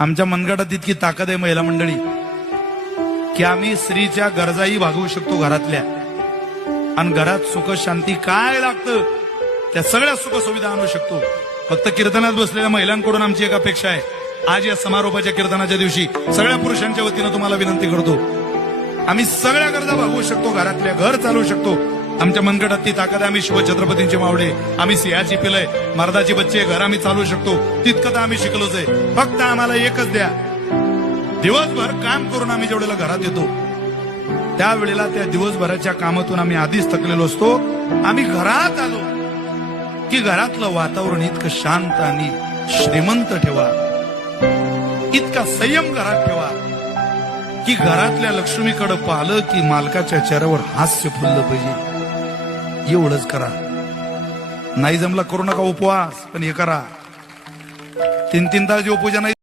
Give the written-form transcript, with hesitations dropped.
आमच्या मनगटात इतकी ताकद आहे महिला मंडळी की आम्ही स्त्रीच्या गरजाही भागवू शकतो घरातल्या, आणि घरात सुख शांती काय लागतं त्या सगळ्या सुख सुविधा आणू शकतो. फक्त कीर्तनात बसलेल्या महिलांकडून आमची एक अपेक्षा आहे. आज या समारोपाच्या कीर्तनाच्या दिवशी सगळ्या पुरुषांच्या वतीनं तुम्हाला विनंती करतो, आम्ही सगळ्या गरजा भागवू शकतो, घरातल्या घर चालवू शकतो. आमच्या मनगटात ती ताकद आहे. आम्ही शिवछत्रपतींचे मावडे, आम्ही सिंहाची पिलंय, मर्दाची बच्चे, घर आम्ही चालवू शकतो. तितकं तर आम्ही शिकलोच आहे. फक्त आम्हाला एकच द्या, दिवसभर काम करून आम्ही जेवढ्याला घरात येतो त्यावेळेला त्या दिवसभराच्या कामातून आम्ही आधीच थकलेलो असतो. आम्ही घरात आलो की घरातलं वातावरण इतकं शांत आणि श्रीमंत ठेवा, इतका संयम घरात ठेवा की घरातल्या लक्ष्मीकडे पाहिलं की मालकाच्या चेहऱ्यावर हास्य फुललं पाहिजे. एवढंच करा. नाही जमला करू नका उपवास, पण हे करा. 3-3 तास देवपूजा नाही